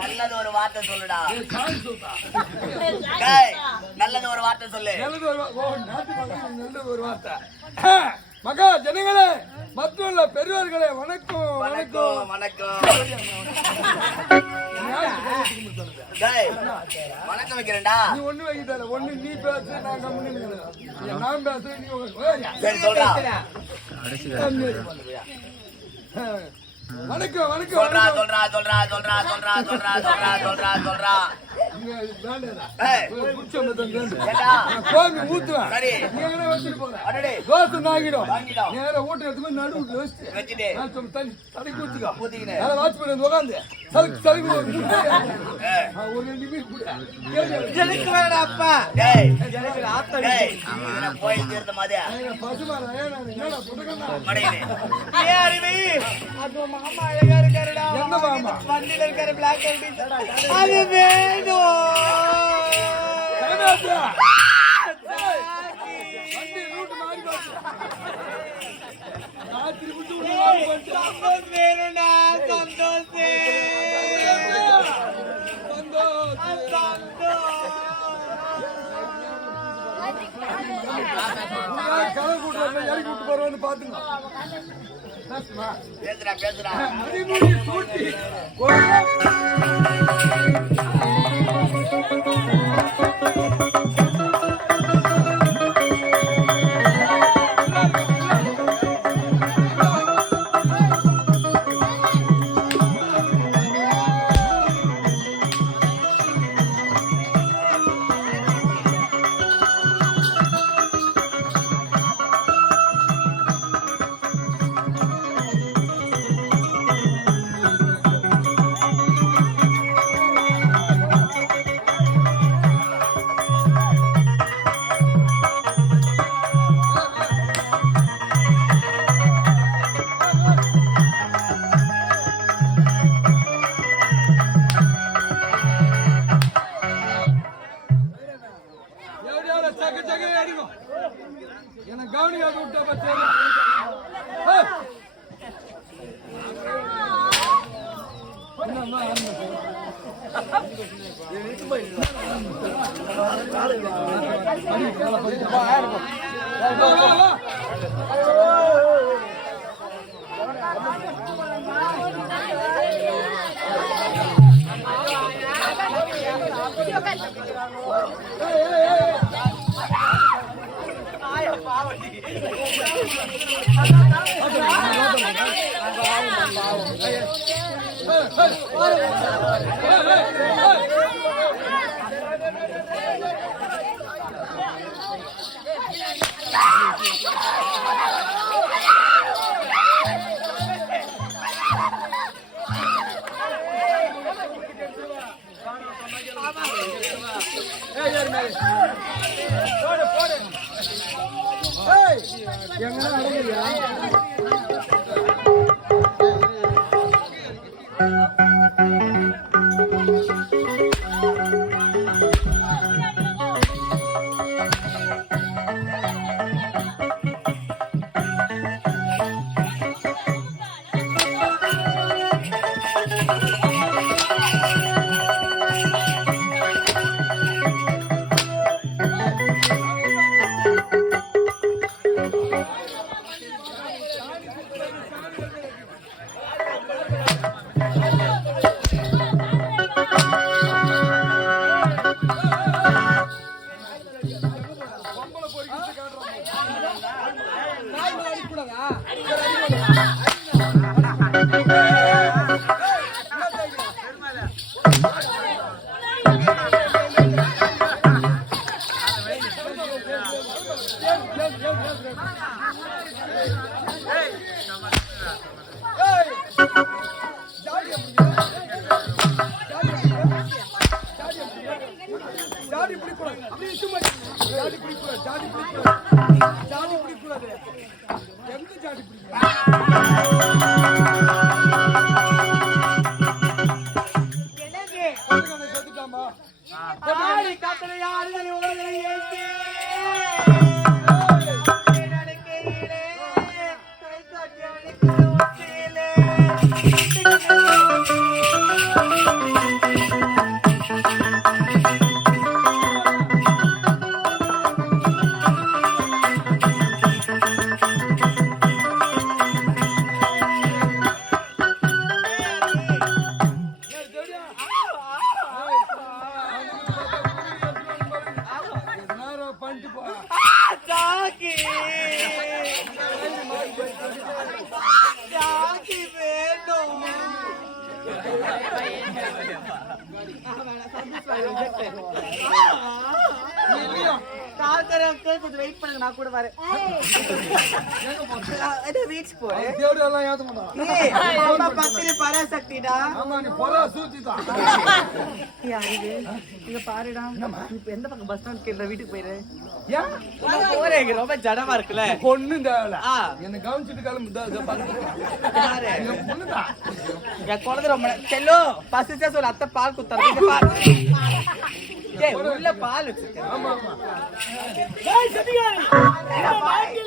நல்லது ஒரு வார்த்தை சொல்லுடா. நல்லது ஒரு வார்த்தை சொல்லு. நல்லது ஒரு வார்த்தை. மகா ஜனங்களே, மற்றுள்ள பெரியவர்களே, வணக்கம் வணக்கம் வணக்கம். வணக்கம் வைக்கிறேன்டா. நீ ஒண்ணு வைக்கிட்ட, ஒண்ணு நீ பேசு, நான் கம்முனு நான் பேசுறேன், நீ சரி சொல்றா. வணக்கம் வணக்கம் சொல்றா சொல்றா சொல்றா சொல்றா சொல்றா சொல்றா சொல்றா சொல்றா சொல்றா. கோமி ஊத்துவேன். சரி வச்சுட்டு போங்க. தோசை நாங்கிடும். நேரம் ஊட்ட எடுத்து நடுவுல வச்சுட்டு தடக்கி ஊத்துக்கோ. வாட்ச் பண்ணி உட்காந்து சலுக்கு சலுக்கு ஒரு 2 நிமிஷம் கூட எனக்கு வேணா அப்பா. கோயில் தீர்த்த மாதிரி பசுமாரா என்னடா புடுங்கண்ணா மாமா அழகா இருக்காருடா. எந்த மாமா? வண்டியில இருக்காரு பிளாக் அது வேணும். வண்டி ரூட் மாறி போச்சு. ராத்திரி விட்டு சந்தோஷ் வேணும்டா. சந்தோஷ் கலர் கூட்டு இறக்கி விட்டு போறோம்னு பாத்துங்க. பேசுறா பேசுறா. எனக்கு கவனிக்காது விட்டா பச்சை எங்க கொஞ்சம் வெயிட் பண்ணுங்க நான் கூட வரேன் வீச்சு போறேன் தேவடி எல்லாம் ஏத்த மாட்டான் பத்திரி பராசக்திடா ஆமா நீ பொறா சூத்திதான் யாரு இங்க பாருடா இப்ப எந்த பக்கம் பஸ் ஸ்டாண்ட் கேள்ற வீட்டுக்கு போயிரு ஏன் போறேன் ரொம்ப ஜடமா இருக்குல்ல பொண்ணு தேவல ஆ. என்ன கவனிச்சுட்டு கிளம்பு யாரு பொண்ணுதான் என் குழந்தை ரொம்ப செல்லோ பசிச்சா சொல்ல அத்தை பால் குத்தாரு பால் உள்ள பால் வச்சிருக்கேன் ஆமா ஆமா ஏய் சதிகாரி இந்த நாட்டில்